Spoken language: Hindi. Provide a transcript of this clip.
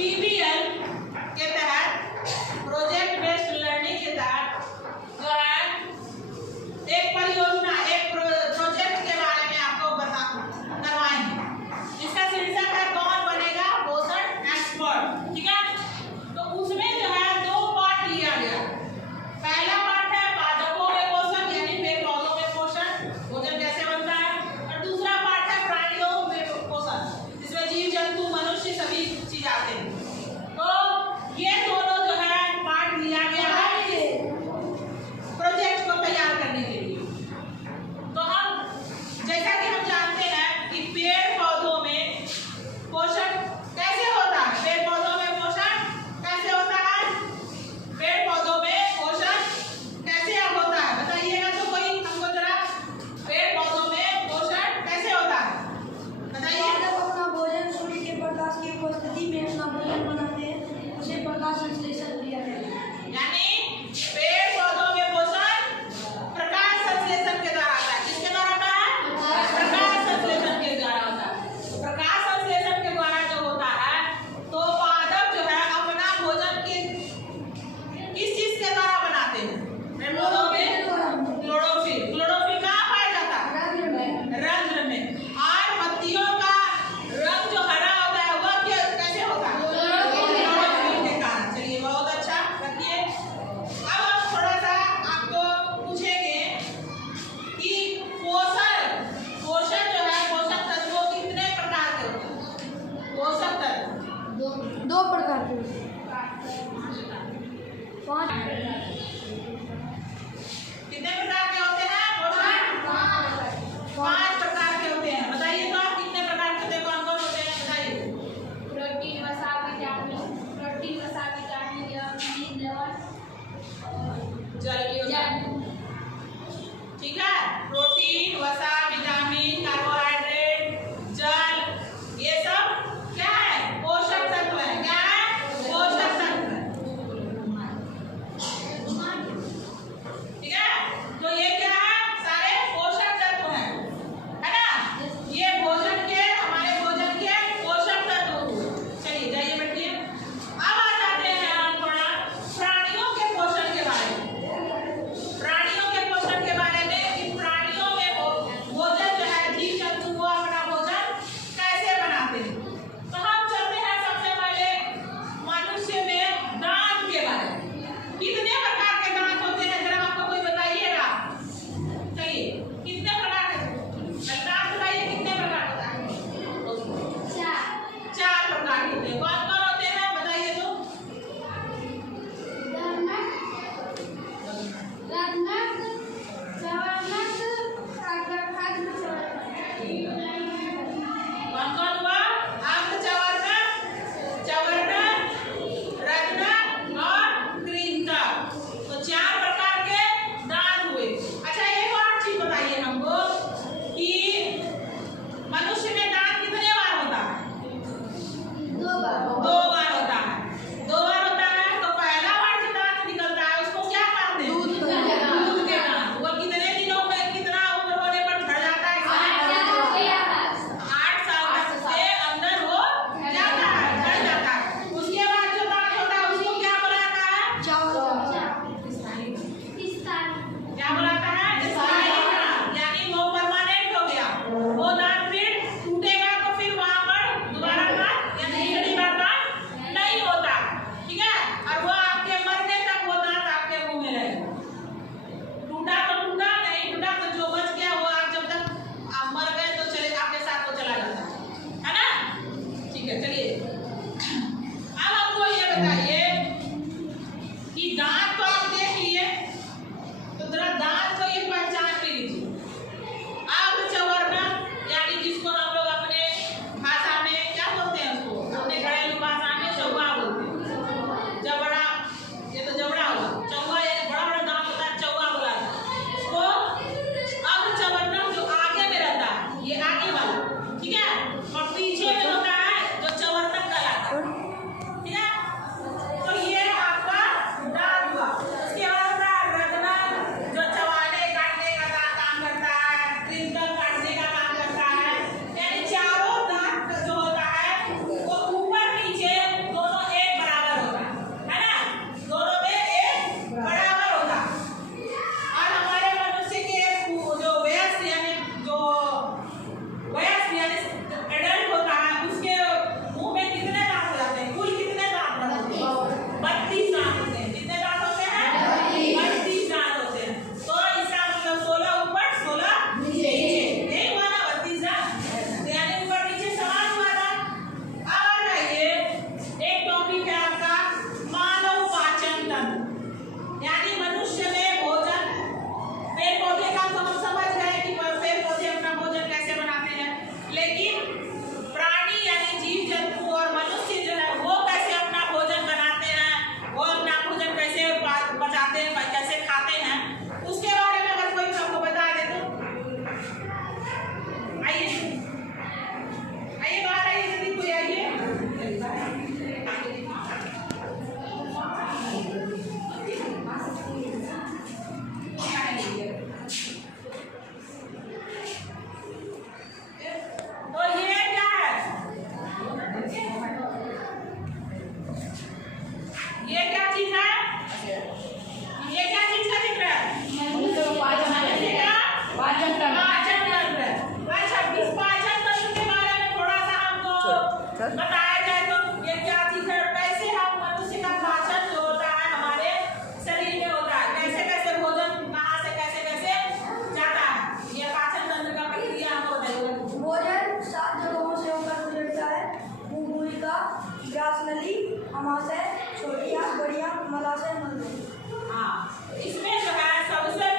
पीबीएल के तहत, प्रोजेक्ट बेस्ड लर्निंग के तहत जो है एक परियोजना, एक प्रोजेक्ट के बारे में आपको करवाएंगे। इसका शीर्षक है कौन बनेगा पोषण एक्सपर्ट। ठीक है, तो उसमें जो है 2 पार्ट लिया गया। पहला पार्ट है पादपों में पोषण, यानी पेड़ पौधों में पोषण, भोजन कैसे बनता है, और दूसरा पार्ट है प्राणियों में पोषण, जिसमें जीव जंतु मनुष्य सभी चीज आते हैं। तो ये दोनों जो है पार्ट लिया गया है प्रोजेक्ट को तैयार करने के लिए। तो हम जैसा कि हम जानते हैं कि पेड़ पौधों में पोषण कैसे होता है, पेड़ पौधों में पोषण कैसे होता है, पेड़ पौधों में पोषण कैसे होता है, बताइएगा तो कोई हमको जरा। पेड़ पौधों में पोषण कैसे होता है बताइए। अपना भोजन सूर्य के प्रकाश की उपस्थिति में अपना भोजन बनाते हैं, उसे प्रकाश संश्लेषण क्रिया कहते हैं। यानी पेड़ पौधों में पोषण प्रकाश संश्लेषण के द्वारा आता है। किसके द्वारा आता है? प्रकाश संश्लेषण के द्वारा होता है। प्रकाश संश्लेषण के द्वारा जो होता है, तो पादप जो है अपना भोजन किस चीज के द्वारा बनाते हैं? पेड़ पौधों में क्लोरोफिल। क्लोरोफिल कहाँ पाया जाता है? रंध्र में। और पत्तियों का रंग जो हरा होता है वह कैसे होता है? क्लोरोफिल के कारण। चलिए, बहुत अच्छा, रखिए। अब हम थोड़ा सा आपको पूछेंगे कि पोषण जो है, पोषक तत्वों कितने प्रकार के होते हैं? पोषक तत्व 2 प्रकार के होते हैं। 5 कितने प्रकार के होते हैं? पोषण 5 प्रकार के होते हैं। बताइए तो आप कितने प्रकार के होते हैं, कौन कौन होते हैं बताइए। प्रोटीन, वसा, विटामिन, प्रोटीन, वसा, विटामिन, खनिज, लवण, जल। ठीक है, प्रोटीन, वसा, विटामिन, कार्बोहाइड्रेट, जल, ये सब क्या है? पोषक तत्व है। क्या है? पोषक तत्व है। ठीक है, तो ये क्या है? सारे पोषक तत्व हैं, है ना? ये भोजन के, हमारे भोजन के पोषक तत्व। चलिए, जाइए बैठिए। अब आ जाते हैं हम थोड़ा प्राणियों के पोषण के बारे में। प्राणियों के पोषण के बारे में कि प्राणियों में भोजन जो है, जीव जंतु वो अपना भोजन कैसे बनाते हैं। तो हम चलते हैं सबसे पहले मनुष्य में दांत के बारे में। कितने प्रकार के दांत होते हैं जरा हमको कोई बताइएगा। चलिए, कितने प्रकार के दांत बताइए, कितने प्रकार होता है? 4 प्रकार के होते हैं। कौन कौन होते हैं बताइए तो। कौन कौन हुआ? अंग चवर्णक, चवर्णक, रत्नक और कृंतक। तो 4 प्रकार के दांत हुए। अच्छा, एक और चीज बताइए हमको कि मनुष्य में दांत कितने बार होता है? 2 बार। 2 बार होता है। 2 बार होता है। तो पहला बार जो दांत निकलता है उसको क्या कहते हैं? दूध के दांत। दूध के दांत। वो कितने दिनों में, कितना उम्र होने पर झड़ जाता है? 8 साल तक के अंदर वो जाता है, झड़ जाता है। उसके बाद जो दांत होता है उसको क्या बुलाता है? क्या बुलाता है? स्थायी दांत। यानी वो परमानेंट हो गया। वो दांत फिर टूटेगा तो फिर वहां पर दोबारा दांत, यानी अगली बार दांत नहीं होता। ठीक है, और वो आपके मरने तक वो दांत आपके मुंह में रहेगा। टूटा तो टूटा, नहीं टूटा तो जो बच गया वो आप जब तक आप मर गए तो चले, आपके साथ वो चला जाता है ना? ठीक है, चलिए। अब हमको ये बताइए कि दांत तो आप देख लिए, तो जरा दांत को ये पहचान भी लीजिए। अंग चवर्णक, यानी जिसको हम लोग अपने भाषा में क्या बोलते हैं, उसको अपने घरेलू भाषा में चौवा बोलते हैं। जबड़ा, ये तो जबड़ा हुआ। चौवा यानी बड़ा बड़ा दांत होता है, चौवा बोला जाता है उसको। अंग चवर्णक जो आगे में रहता है, ये आगे वाला, ठीक है, और पीछे में होता है जो चवर्णक व्यास नली अमाशय छोटी आंख बड़ी आंख मलाशय मल। हाँ, इसमें जो है सबसे